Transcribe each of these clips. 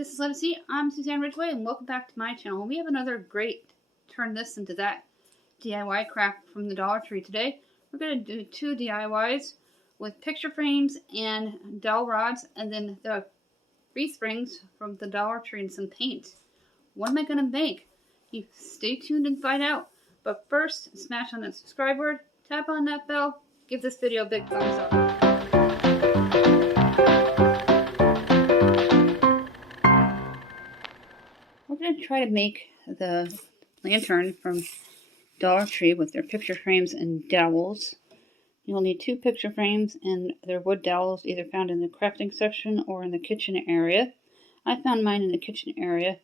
This is Let Us See. I'm Suzanne Ridgway, and welcome back to my channel. We have another great turn this into that DIY craft from the Dollar Tree today. We're going to do 2 DIYs with picture frames and dowel rods, and then the wreath rings from the Dollar Tree and some paint. What am I going to make? You stay tuned and find out. But first, smash on that subscribe word, tap on that bell, give this video a big thumbs up. We're going to try to make the lantern from Dollar Tree with their picture frames and dowels. You'll need 2 picture frames and their wood dowels, either found in the crafting section or in the kitchen area. I found mine in the kitchen area.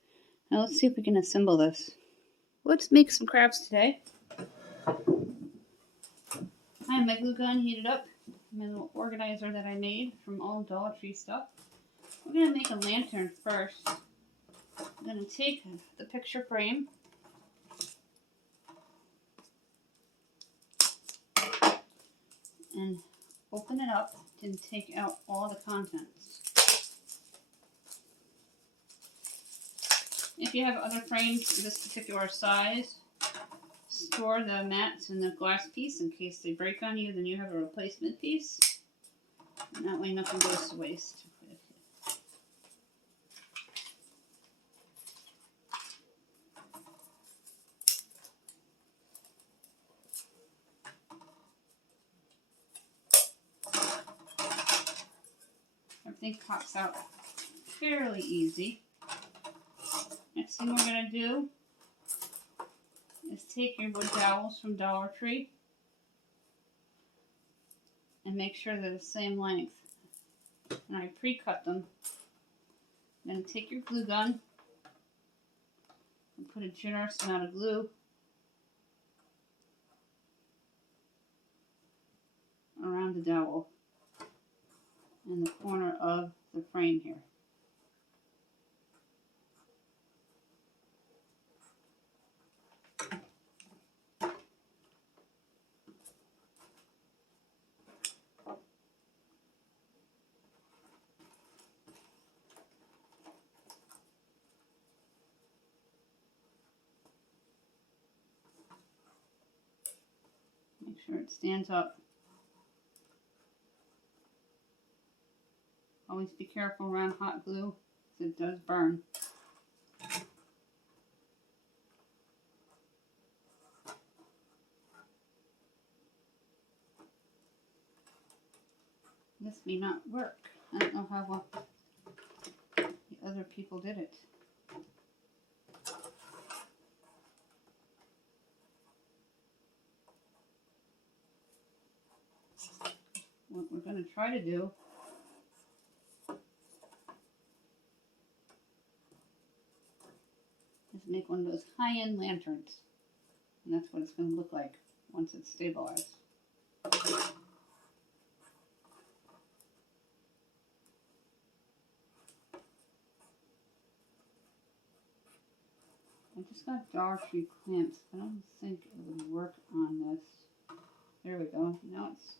Now let's see if we can assemble this. Let's make some crafts today. I have my glue gun heated up, my little organizer that I made from all Dollar Tree stuff. We're going to make a lantern first. I'm going to take the picture frame and open it up and take out all the contents. If you have other frames this particular size, store the mats in the glass piece in case they break on you, then you have a replacement piece. And that way nothing goes to waste. Everything pops out fairly easy. Next thing we're going to do is take your wood dowels from Dollar Tree and make sure they're the same length. And I pre-cut them. Then take your glue gun and put a generous amount of glue around the dowel in the corner of the frame here. Make sure it stands up. Always be careful around hot glue, because it does burn. This may not work. I don't know how the other people did it. What we're going to try to do is make one of those high-end lanterns. And that's what it's going to look like once it's stabilized. I just got Dollar Tree clamps. I don't think it would work on this. There we go. Now it's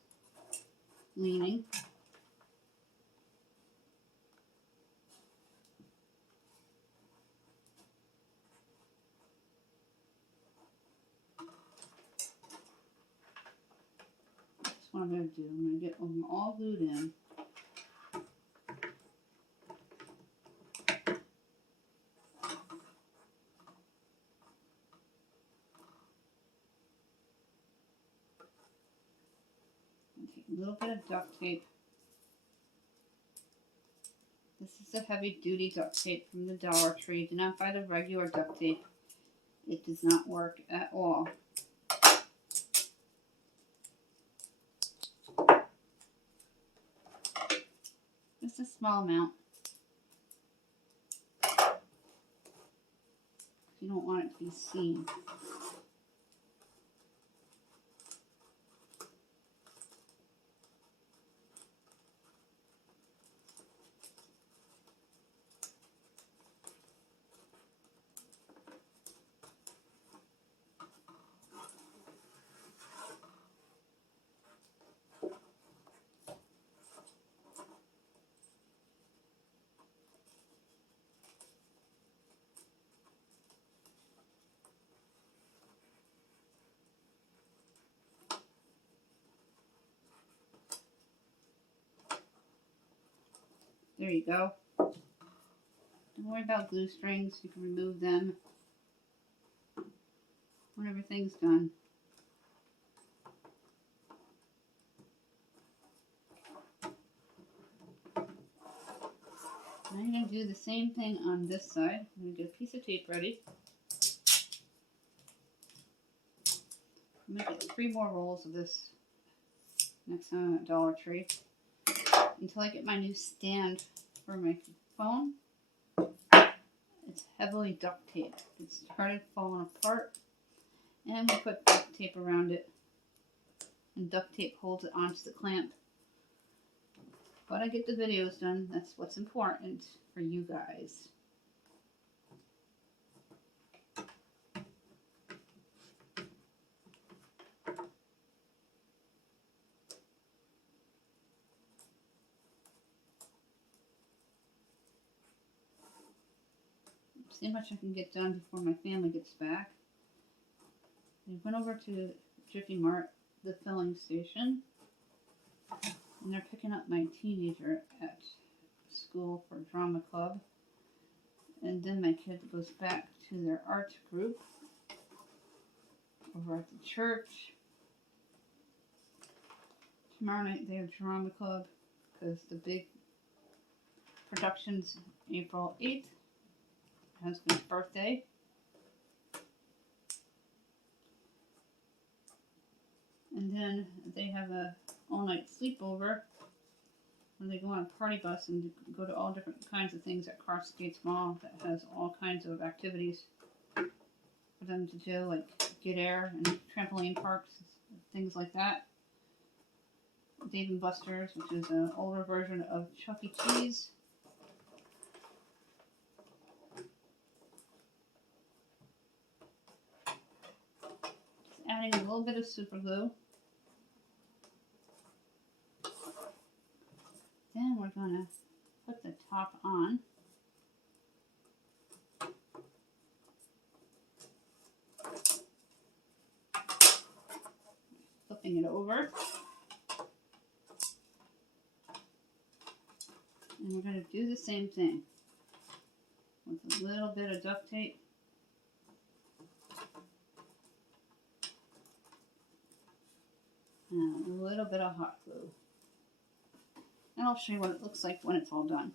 leaning. That's what I'm going to do. I'm going to get them all glued in. A little bit of duct tape. This is the heavy duty duct tape from the Dollar Tree. Do not buy the regular duct tape. It does not work at all. Just a small amount. You don't want it to be seen. there you go. Don't worry about glue strings. You can remove them when everything's done. Now you're going to do the same thing on this side. I'm going to get a piece of tape ready. I'm going to get 3 more rolls of this next time at Dollar Tree until I get my new stand for my phone. It's heavily duct taped. It started falling apart, and we put duct tape around it, and duct tape holds it onto the clamp. But I get the videos done. That's what's important for you guys. See how much I can get done before my family gets back. We went over to Jiffy Mart, the filling station, and they're picking up my teenager at school for drama club. And then my kid goes back to their art group over at the church. Tomorrow night they have drama club because the big production's April 8th. My husband's birthday. And then they have a all-night sleepover where they go on a party bus and go to all different kinds of things at Cross Gates Mall that has all kinds of activities for them to do, like Get Air and trampoline parks, things like that. Dave & Buster's, which is an older version of Chuck E. Cheese. Just adding a little bit of super glue. Then we're going to put the top on. Flipping it over. And we're going to do the same thing with a little bit of duct tape. And a little bit of hot glue. And I'll show you what it looks like when it's all done.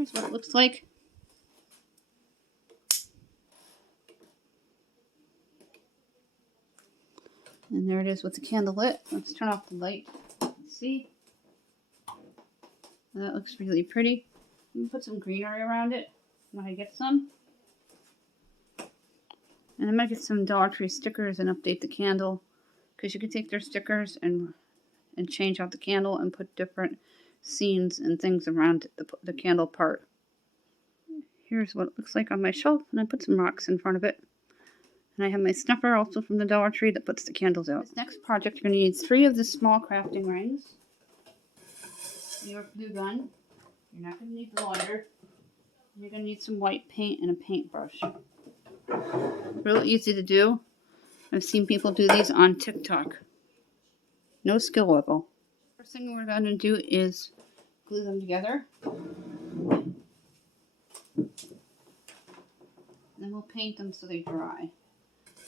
Here's what it looks like. And there it is with the candle lit. Let's turn off the light. Let's see. That looks really pretty. You can put some greenery around it when I get some. And I might get some Dollar Tree stickers and update the candle. Because you can take their stickers and change out the candle and put different scenes and things around the candle part. Here's what it looks like on my shelf. And I put some rocks in front of it. And I have my snuffer also from the Dollar Tree that puts the candles out. This next project, you're going to need 3 of the small crafting rings. Your glue gun. You're not going to need blender. You're going to need some white paint and a paintbrush. Real easy to do. I've seen people do these on TikTok. No skill level. First thing we're going to do is glue them together. Then we'll paint them so they dry.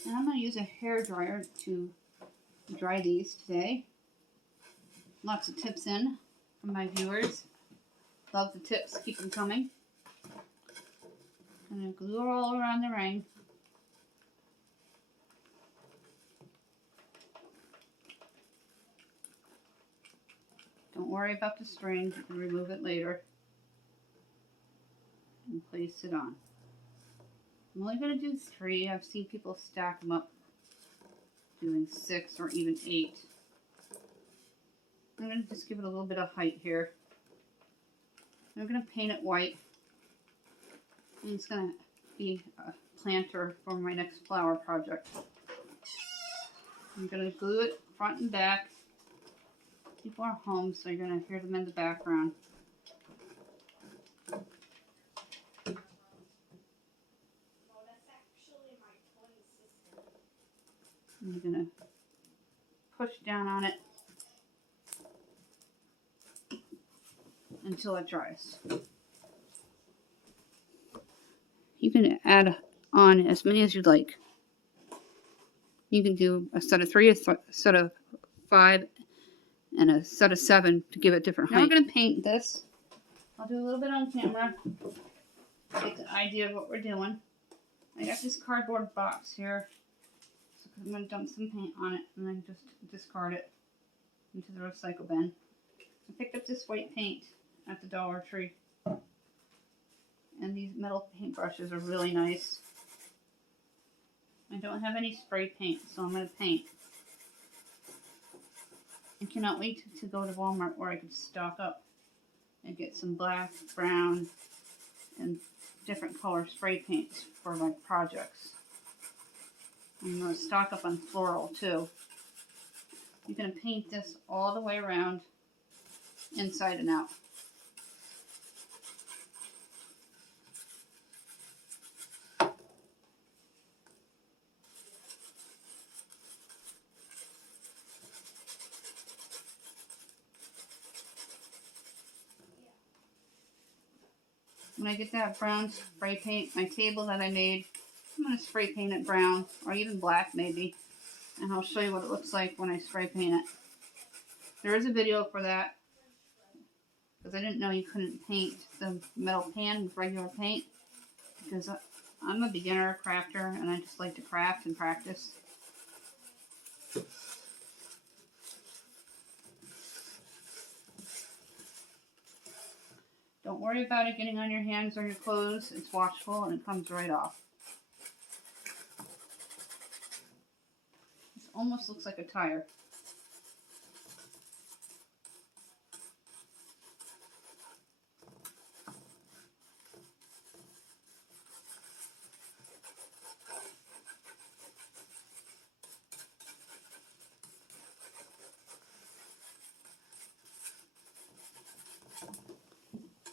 And I'm going to use a hair dryer to dry these today. Lots of tips in from my viewers. Love the tips. Keep them coming. I'm going to glue it all around the ring. Don't worry about the string. You can remove it later. And place it on. I'm only going to do 3. I've seen people stack them up doing 6 or even 8. I'm going to just give it a little bit of height here. I'm going to paint it white. And it's going to be a planter for my next flower project. I'm going to glue it front and back. People are home, so you're going to hear them in the background. I'm going to push down on it until it dries. You can add on as many as you'd like. You can do a set of 3, a set of 5, and a set of 7 to give it different height. Now we're going to paint this. I'll do a little bit on camera. Get an idea of what we're doing. I got this cardboard box here. So I'm going to dump some paint on it and then just discard it into the recycle bin. I picked up this white paint at the Dollar Tree. And these metal paint brushes are really nice. I don't have any spray paint, so I'm going to paint. I cannot wait to go to Walmart where I can stock up and get some black, brown, and different color spray paints for my projects. I'm going to stock up on floral too. You're going to paint this all the way around, inside and out. When I get that brown spray paint, my table that I made, I'm going to spray paint it brown, or even black maybe. And I'll show you what it looks like when I spray paint it. There is a video for that, because I didn't know you couldn't paint the metal pan with regular paint. Because I'm a beginner crafter, and I just like to craft and practice. Don't worry about it getting on your hands or your clothes. It's washable and it comes right off. This almost looks like a tire.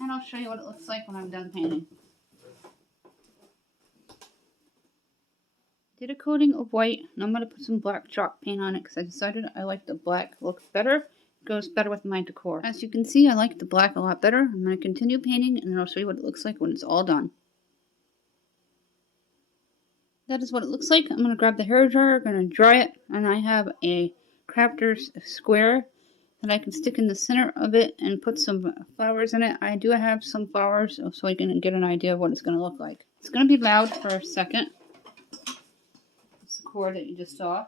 And I'll show you what it looks like when I'm done painting. Did a coating of white, and I'm going to put some black chalk paint on it because I decided I like the black look better. It goes better with my decor. As you can see, I like the black a lot better. I'm going to continue painting, and then I'll show you what it looks like when it's all done. That is what it looks like. I'm going to grab the hair dryer, going to dry it, and I have a crafter's square that I can stick in the center of it and put some flowers in it. I do have some flowers so I can get an idea of what it's going to look like. It's going to be loud for a second. It's the cord that you just saw.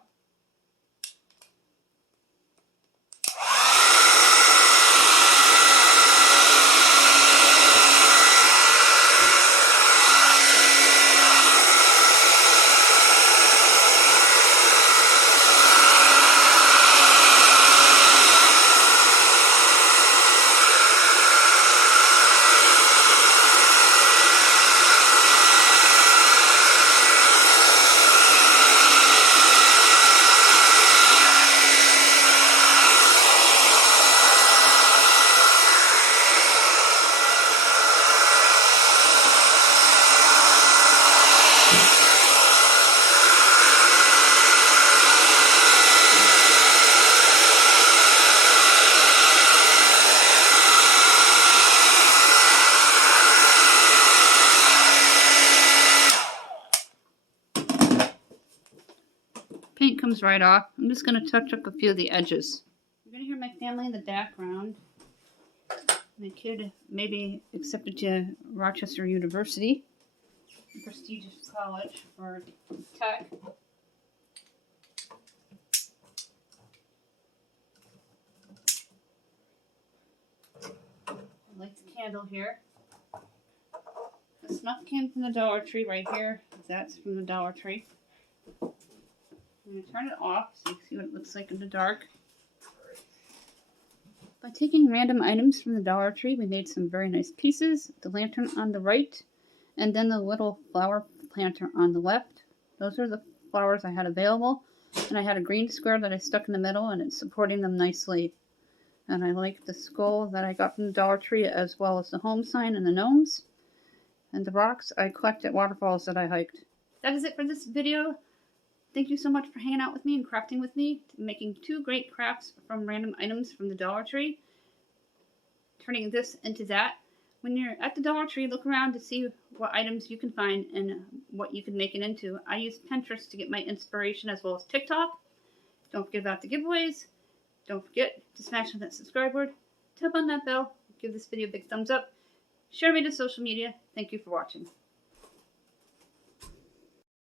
Paint comes right off. I'm just going to touch up a few of the edges. You're going to hear my family in the background. My kid maybe accepted to Rochester University, a prestigious college for tech. I like the candle here. The snuff came from the Dollar Tree right here. That's from the Dollar Tree. I'm going to turn it off so you can see what it looks like in the dark. By taking random items from the Dollar Tree, we made some very nice pieces. The lantern on the right, and then the little flower planter on the left. Those are the flowers I had available. And I had a green square that I stuck in the middle, and it's supporting them nicely. And I like the skull that I got from the Dollar Tree, as well as the home sign and the gnomes. And the rocks I collected waterfalls that I hiked. That is it for this video. Thank you so much for hanging out with me and crafting with me, making 2 great crafts from random items from the Dollar Tree, turning this into that. When you're at the Dollar Tree, look around to see what items you can find and what you can make it into. I use Pinterest to get my inspiration, as well as TikTok. Don't forget about the giveaways. Don't forget to smash on that subscribe word, tap on that bell, give this video a big thumbs up, share me to social media. Thank you for watching.